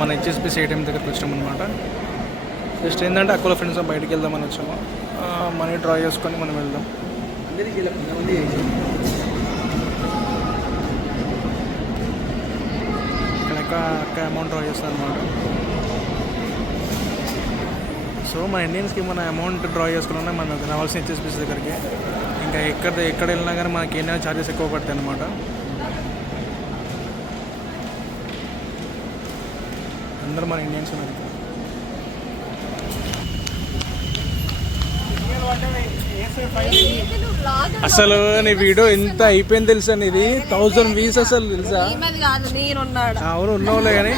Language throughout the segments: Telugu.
మన హెచ్ఎస్బిసి ఏటీఎం దగ్గరికి వచ్చాము అనమాట. జస్ట్ ఏంటంటే అక్కడ ఫ్రెండ్స్ బయటికి వెళ్దామని వచ్చాము. మనీ డ్రా చేసుకొని మనం వెళ్దాం. ఇక్కడ అమౌంట్ డ్రా చేస్తాను అనమాట. సో మన ఇండియన్స్కి మన అమౌంట్ డ్రా చేసుకున్నా మనకు రావాల్సిన హెచ్ఎస్బిసి దగ్గరికి. ఇంకా ఎక్కడ వెళ్ళినా కానీ మనకి ఏమైనా ఛార్జెస్ ఎక్కువ పడతాయి అనమాట. అందరూ మన ఇండియన్స్ ఉన్నారు. అసలు నీ వీడియో ఎంత అయిపోయింది తెలుసా? ఇది 1000 వ్యూస్ అసలు తెలుసా? అవును ఉన్నవాళ్ళే కానీ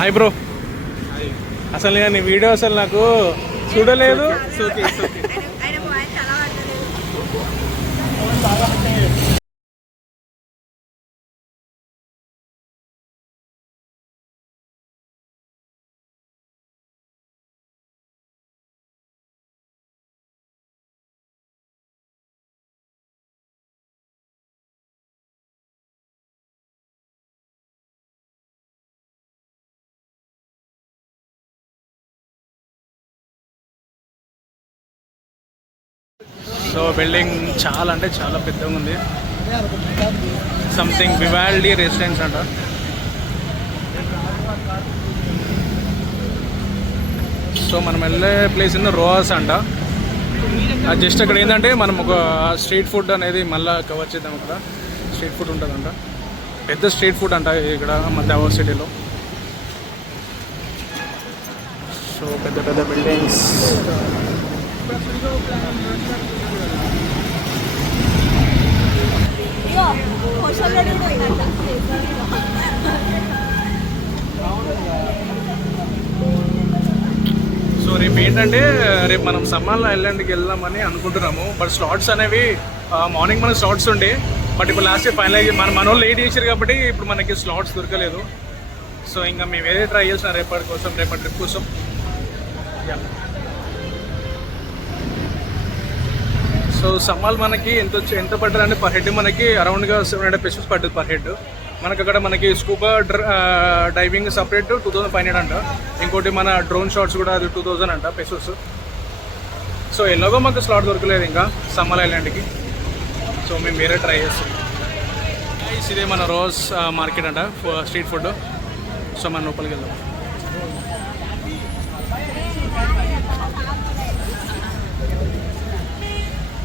హాయ్ బ్రో. అసలు నేను నీ వీడియో అసలు నాకు చూడలేదు. సో బిల్డింగ్ చాలా అంటే చాలా పెద్దగా ఉంది. సంథింగ్ వివాల్డీ రెసిడెన్స్ అంట. సో మనం వెళ్ళే ప్లేస్ ఇన్ రోహాస్ అంట. అది జస్ట్ అక్కడ ఏంటంటే మనం ఒక స్ట్రీట్ ఫుడ్ అనేది మళ్ళీ కవర్ చేద్దాం. అక్కడ స్ట్రీట్ ఫుడ్ ఉంటుందంట, పెద్ద స్ట్రీట్ ఫుడ్ అంట ఇక్కడ మన దావోస్ సిటీలో. సో పెద్ద పెద్ద బిల్డింగ్స్. సో రేపు ఏంటంటే రేపు మనం సమ్మర్లో ఐలాండ్కి వెళ్దామని అనుకుంటున్నాము. బట్ స్లాట్స్ అనేవి మార్నింగ్ మన స్లాట్స్ ఉండే, బట్ ఇప్పుడు లాస్ట్ ఫైనలైజ్ మన వాళ్ళు లేట్ చేశారు కాబట్టి ఇప్పుడు మనకి స్లాట్స్ దొరకలేదు. సో ఇంకా మేము వేరే ట్రై చేసినాం రేపటి ట్రిప్ కోసం. సో సమ్మర్ మనకి ఎంత పడ్డది అంటే పర్ హెడ్ మనకి అరౌండ్గా 700 pesos పడ్డది పర్ హెడ్. మనకి అక్కడ మనకి స్కూబా డైవింగ్ సపరేట్ 2500 అంట. ఇంకోటి మన డ్రోన్ షాట్స్ కూడా అది 2000 అంట pesos. సో ఎలాగో మాకు స్లాట్ దొరకలేదు ఇంకా సమ్మర్ ఐలాండ్కి. సో మేము వేరే ట్రై చేస్తాం. ఇదే మన రోజ్ మార్కెట్ అంట, స్ట్రీట్ ఫుడ్. సో మన లోపలికి వెళ్దాం.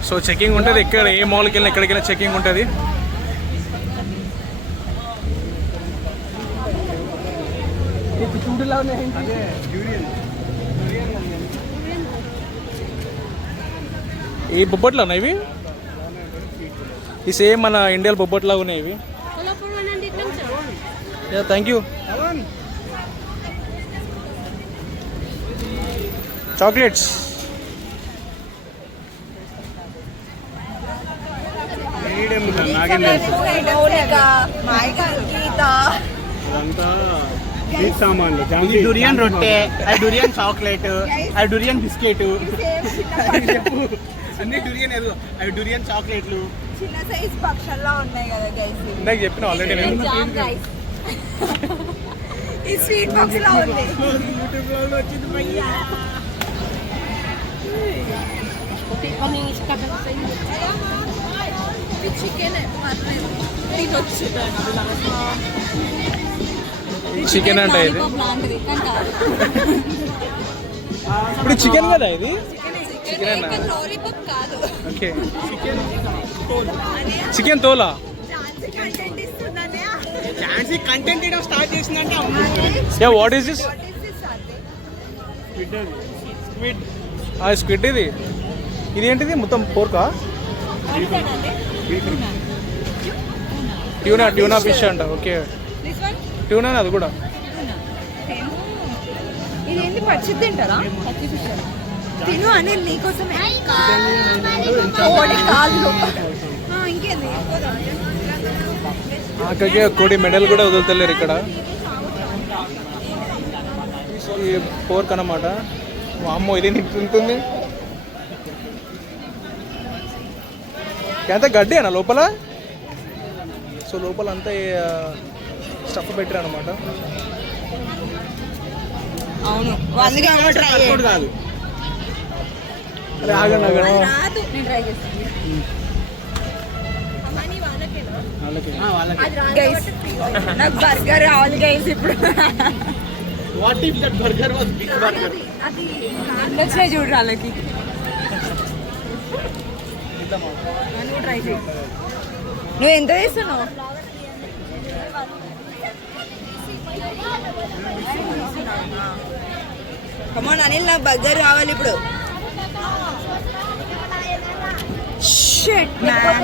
సో చెకింగ్ ఉంటుంది ఎక్కడ ఏ మాల్కి వెళ్ళినా ఎక్కడికి వెళ్ళినా చెకింగ్ ఉంటుంది. ఈ బొబ్బట్లా ఇవి? ఈ సేమ్ మన ఇండియాలో బొబ్బట్లా ఉన్నాయి ఇవి. Thank you. చాక్లెట్స్. డురియన్ రొట్టె, డురియన్ చాక్లెట్, డురియన్ బిస్కెట్, అన్ని డురియన్ ఏదో అవి డురియన్ చాక్లెట్లు. చిన్న సైజ్ పక్షుల్లో ఉన్నాయి కదా గైస్. ఇందాక చెప్పిన ఆల్రెడీ ఈ స్వీట్ బాక్స్ లో ఉంది. యూట్యూబ్ లో వచ్చింది భయ్యా. చికెన్ అంటే ఇది ఇప్పుడు చికెన్ కదా ఇది? ఓకే చికెన్ తోలా కంటెంట్ స్టార్ట్ చేసిందంటే yeah what is this? Squid ఇది. ఇది ఏంటిది మొత్తం పోర్కా? ట్యూనా ఫిష్ అంట. ఓకే ట్యూనా అది కూడా. ఇదేంటి పచ్చిది తింటారా? తిను అని నీకోసమే. ఇంకేంది అక్కడికి కోడి మెడల్ కూడా వదులుతలేరు ఇక్కడ. ఈ పోర్క్ అన్నమాట. అమ్మో ఇది ఉంటుంది. ఎంత గడ్డి అన్న లోపల? సో లోపల అంతా స్టఫ్ పెట్టారు అనమాట. అవును అందుకే ట్రై కాదు అరే ఆగండి ఆగండి. రాదు నేను ట్రై చేస్తాను గైస్ నాకు బర్గర్ రావాలి గైస్ ఇప్పుడు. What if that burger was big burger? వచ్చినాయి చూడు వాళ్ళకి. నువ్వు ట్రై చేయి. నువ్వు ఎంత చేస్తున్నావు? కమాన్ అనిల్ నాకు బర్గర్ కావాలి ఇప్పుడు. Shit, man.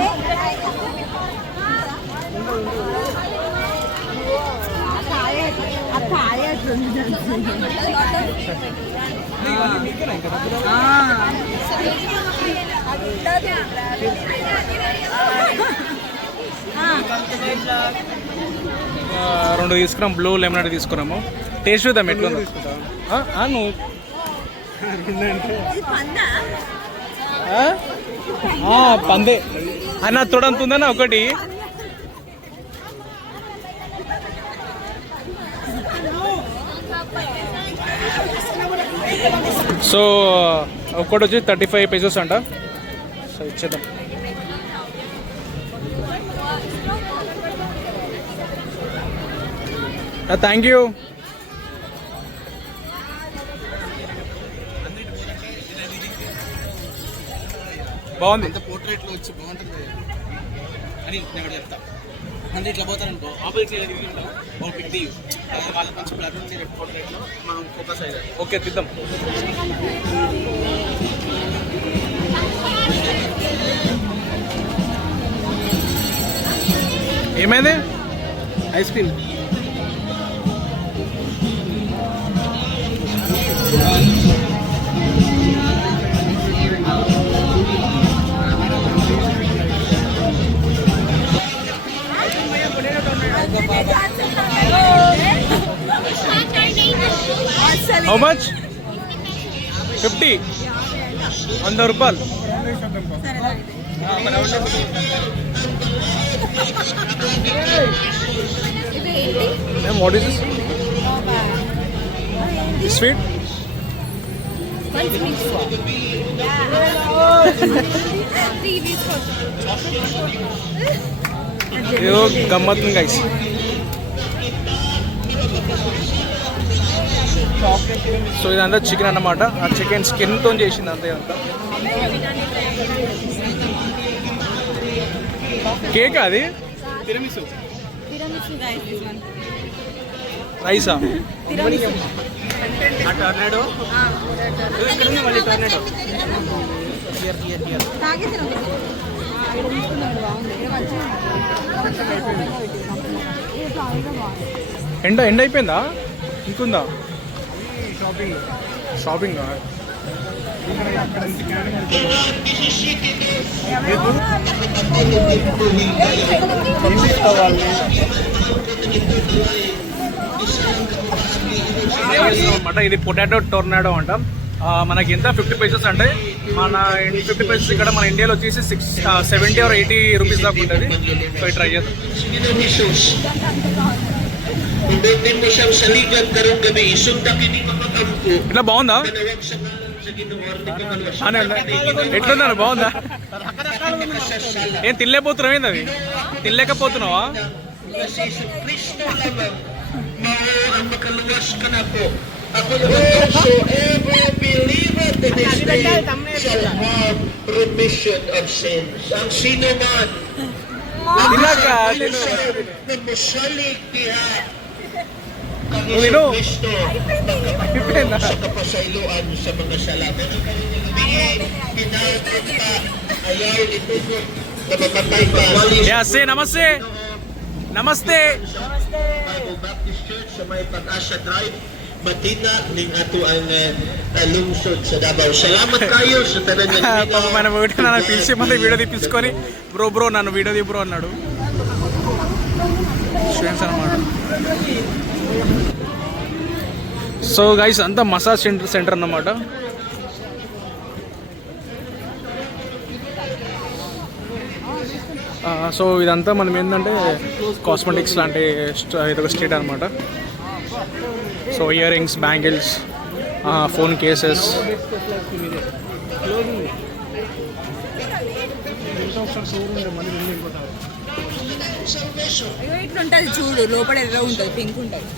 రెండు తీసుకున్నాం, బ్లూ లెమన్ తీసుకున్నాము. టేస్ట్ చూద్దాం ఎట్లా ఉందో. నువ్వు పందే అన్న తోడంత ఉందన్న ఒకటి. సో ఒక్కటి వచ్చి 35 pesos అంట. సో ఇచ్చేద్దాం. Thank you. బాగుంది. పోర్ట్రేట్లో వచ్చి బాగుంటుంది అని నేను చెప్తా. అంటే ఇట్లా పోతారనుకో ఆపోజిట్ పిక్ వాళ్ళ మంచి ప్లాట్ఫామ్ పోర్ట్రేట్లో మనం ఫోకస్ అయ్యాలి. ఓకే తీద్దాం. ఏమైంది? Ice cream how much? 50. 100 రూపాయలు. What is this? స్వీట్ ఏదో గమ్మత్తు గైస్. సో ఇదంతా చికెన్ అన్నమాట. ఆ చికెన్ స్కిన్తో చేసింది అంతే. అంతా కేక్ అది తిరమిసు రైసా? ఆ టర్నాడో ఇక్కడ ఉంది మళ్ళీ టర్నాడో. ఎండ అయిపోయిందా? ఇంకుందా షాపింగ్? అనమాట. ఇది పొటాటో టోర్నాడో అంట. మనకి ఎంత 50 pesos అంటే మన 50 pesos ఇక్కడ మన ఇండియాలో వచ్చేసి 70 or 80 రూపీస్ దాకా ఉంటుంది. సో ట్రై చేద్దాం. ఇట్లా బాగుందా? ఎట్లుందా? బాగుందా? ఏం తినలేకపోతున్నావు? ఏంది అది తినలేకపోతున్నావా? Ako naman whosoever believeth in His name shall have remission of sins. Ang sino man na masalig diha kang Iso Kristo makapagpapalong sa kapasailoan sa mga sala. Pero kayo pinagod ka, ayaw itugot na mamatay ka. Yes, namaste. Namaste. Bible Baptist Church sa may Pag-asa Drive, Matina ning ato ang lungsod sa Davao. Salamat kayo sa tanan nga పాప మన వీడియో నన్ను పిలిచి మళ్ళీ వీడియో తీపించుకొని బ్రో నన్ను వీడియో తీ బ్రో అన్నాడు. స్టూడెంట్స్ అన్నమాట. సో గైస్ అంతా మసాజ్ సెంటర్ అన్నమాట. సో ఇదంతా మనం ఏంటంటే కాస్మెటిక్స్ లాంటి ఇదొక స్ట్రీట్ అనమాట. So earrings, bangles, phone cases. ఇట్లుంటది చూడు, లోపల ఎర్ర ఉంటుంది, పింక్ ఉంటుంది.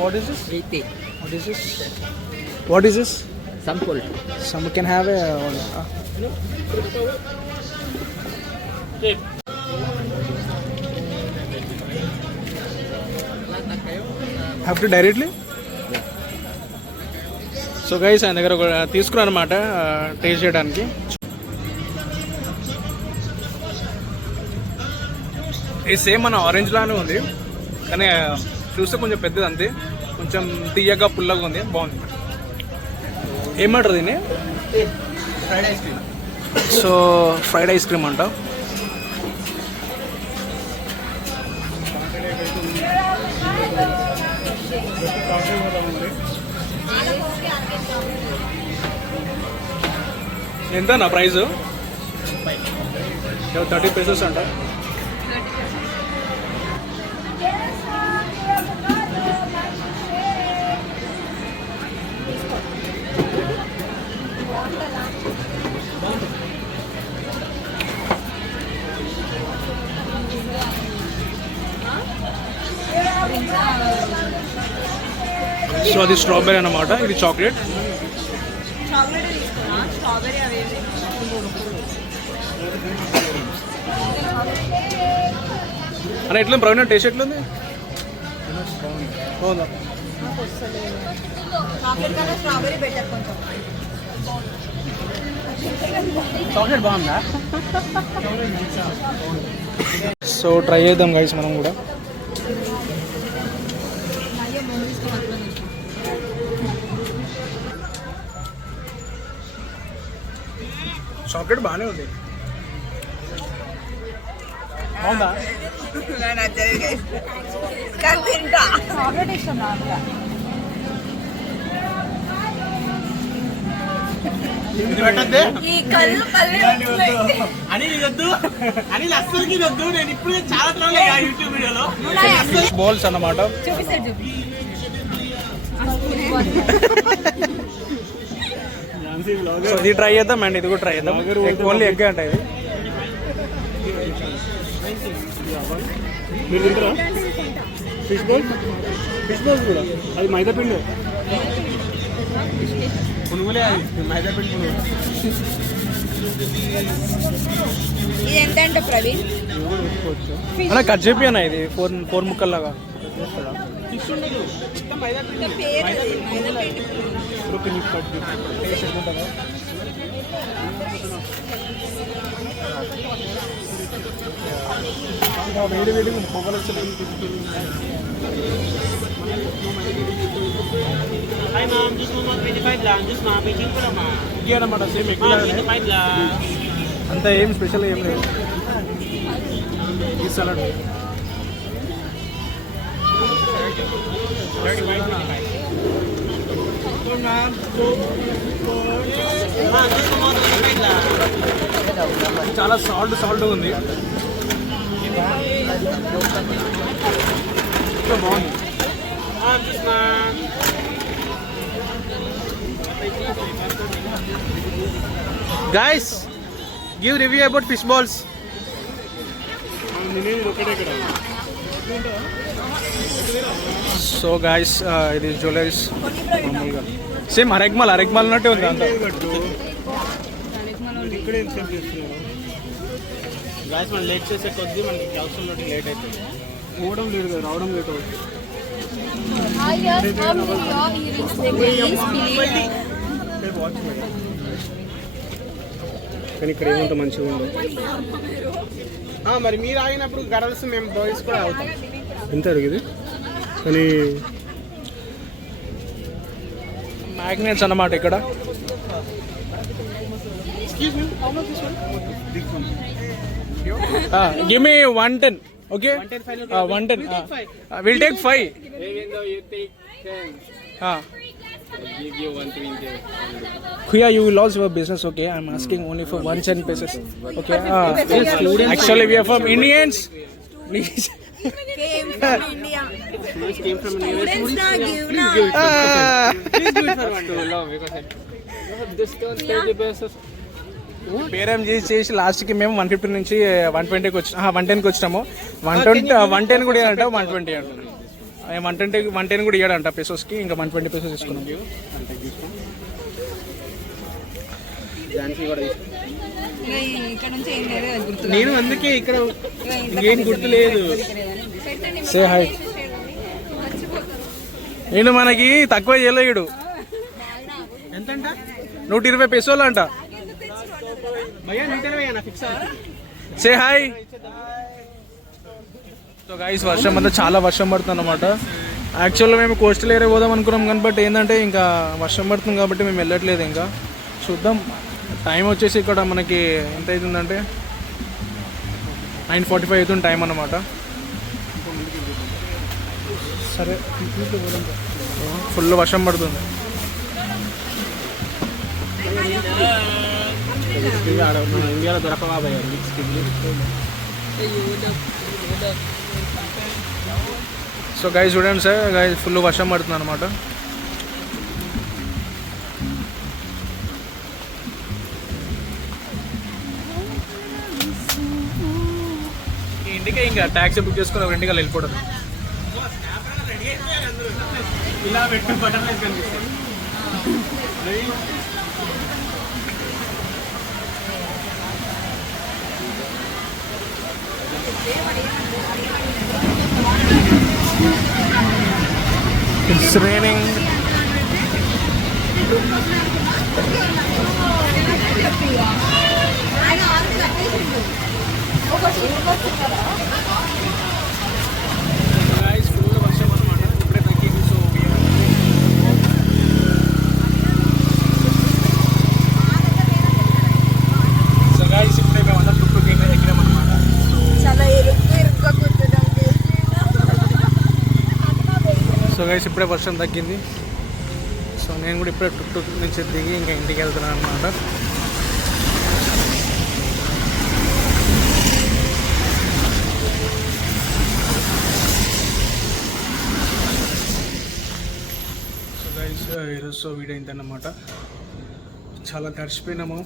What is this? Reethi what is this? Sample. Some can have a have to directly. So guys ఆయన దగ్గర ఒక తీసుకున్నాను అనమాట టేస్ట్ చేయడానికి. ఇది సేమ్ మన ఆరెంజ్ లానే ఉంది, కానీ చూస్తే కొంచెం పెద్దది అంతే, కొంచెం తీయగా పుల్లగా ఉంది, బాగుంది. ఏమంటారు దీన్ని? Fried ice cream. So fried ice cream అంట. ఎంత నా ప్రైస్? 30 pesos అంట. సో అది స్ట్రాబెరీ అన్నమాట, ఇది చాక్లెట్. చాక్లెట్ తీసుకున్నా, స్ట్రాబెరీ అవేవి. అని ఎట్లా ప్రవీణ టేస్ట్ ఎట్లుంది? బాగుందా? చాక్లెట్ కన్నా స్ట్రాబెరీ బెటర్ కొంచెం. చాక్లెట్ బాగుందా? సో ట్రై చేద్దాం గైస్ మనం కూడా. చాక్లెట్ బాగానే ఉంది. బాగుందా? చాక్లెట్ ఇష్టం నాకు. ఇది పెట్టద్దే ఈ కళ్ళు అని వద్దు, అని అస్సలకి వద్దు. నేను ఇప్పుడు చాలా ట్రోల్ అయ్యా యూట్యూబ్ వీడియోలో. బాల్స్ అన్నమాట. చూపిస్తాడు, చూపి. సో ఇది ట్రై చేద్దాం అండ్ ఇది కూడా ట్రై చేద్దాం. ఓన్లీ ఎగ్ అంట ఇది. మీరు తింటారా ఫిష్ బాల్? ఫిష్ బాల్స్ కూడా అది మైదా పిండి పునుగులే, అది మైదా పిండి పునుగులు. ఇది ఎంత అంటే ప్రవీణ్? అన్న కట్ చెప్పి అన్న, ఇది 4 ముక్కల్లాగా. ఫిష్ ఉండదు, మొత్తం మైదా పిండి. పేరు అది, మైదా పిండి. వేడి వేడి పొగలు వచ్చినాయి. Hi ma'am, just 125 lang, just ma'am, making ko lang ma'am. Egg అన్నమాట, సేమ్ ఎగ్ Ma'am, లాగానే. 25 lang. అంత ఏం స్పెషల్ ఏం లేదు. ఈ సలాడ్ Ma'am, just 125 lang. చాలా సాల్ట్ ఉంది. బాగుంది. Ma'am, just ma'am. Guys, give review about fish balls. So guys ఇది జ్యువెలరీస్ మామూలుగా సేమ్ అరెగ్మాల్ ఉన్నట్టే ఉంది అంతా. గాయస్ మనం లేట్ చేసే కొద్దీ మనకి అవసరం లేట్ అవుతుంది. పోవడం లేదు కదా, రావడం లేట్ అవుతుంది. కానీ ఇక్కడ ఏమంత మంచిగా ఉండదు. మరి మీరు ఆగినప్పుడు గర్ల్స్ మేము బాయ్స్ కూడా అవుతాం. ఎంత అడిగింది కానీ మ్యాగ్నెట్స్ అన్నమాట ఇక్కడ. Give me 110. Okay 110. We'll take 5. Kuya, you lost your business, okay? I'm asking only for 1 pesos. Okay. Actually, we are from Indians. Please. Came from India. Students na give na. Peram చేసి లాస్ట్కి మేము 150 నుంచి 120కి వచ్చి 110కి వచ్చినాము. 110 కూడా ఇవ్వాలంట, 120 అంట. 110 కూడా ఇవ్వడంట పెసోస్కి, ఇంకా 120 పెసోస్ తీసుకున్నాం. ఇక్కడ నుంచి ఏం లేదు అది గుర్తు. నేను అందుకే ఇక్కడ ఇంకేం గుర్తులేదు. Say hi. నేను మనకి తక్కువ చేయలేడు. ఎంతంట? 120 పెసోలు అంట. భయ్యా 120 fix. Say hi. So guys, వర్షం అంతా చాలా వర్షం పడుతుంది అనమాట. యాక్చువల్గా మేము కోస్టల్ ఏరియా పోదాం అనుకున్నాం కానీ బట్ ఏంటంటే ఇంకా వర్షం పడుతుంది కాబట్టి మేము వెళ్ళట్లేదు. ఇంకా చూద్దాం. టైం వచ్చేసి ఇక్కడ మనకి ఎంత అవుతుందంటే 9:45 అవుతుంది టైం అన్నమాట. సరే, ఫుల్ వర్షం పడుతుంది. ఇండియాలో దొరకవా భయ్యా? సో గైస్ చూడండి సార్, గైస్ ఫుల్ వర్షం పడుతుంది అనమాట. ఇంటికే ఇంకా ట్యాక్సీ బుక్ చేసుకుని ఒక ఇంటికి వెళ్ళిపోవడం. ఇలా పెట్టి బటన్ కనిపిస్తుంది. It's raining. Guys, full వర్షం అన్నమాట. ఇప్పుడే తగ్గింది. సో guys, ఇప్పుడే మేము అందరం టుక్ ఎక్కినాం అన్నమాట. చాలా ఇరుగ్గా కూర్చున్నాం. సో గైస్, ఇప్పుడే వర్షం తగ్గింది. సో నేను కూడా ఇప్పుడే టుక్ నుంచి దిగి ఇంకా ఇంటికి వెళ్తున్నాను అనమాట. సో గైస్, ఈరోజు వీడియో ఏంటన్నమాట. చాలా తడిచిపోయినాము.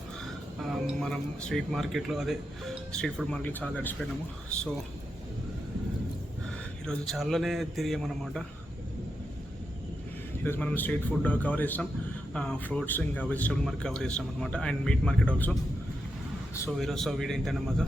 మనం స్ట్రీట్ మార్కెట్లో, అదే స్ట్రీట్ ఫుడ్ మార్కెట్లో చాలా తడిచిపోయినాము. సో ఈరోజు చాలానే తిరిగామన్నమాట. ఈరోజు మనం స్ట్రీట్ ఫుడ్ కవర్ చేస్తాం, ఫ్రూట్స్ ఇంకా వెజిటబుల్ మార్కెట్ కవర్ చేస్తాం అనమాట, and meet market also. So ఈరోజు వీడియో ఏంటన్నమాట.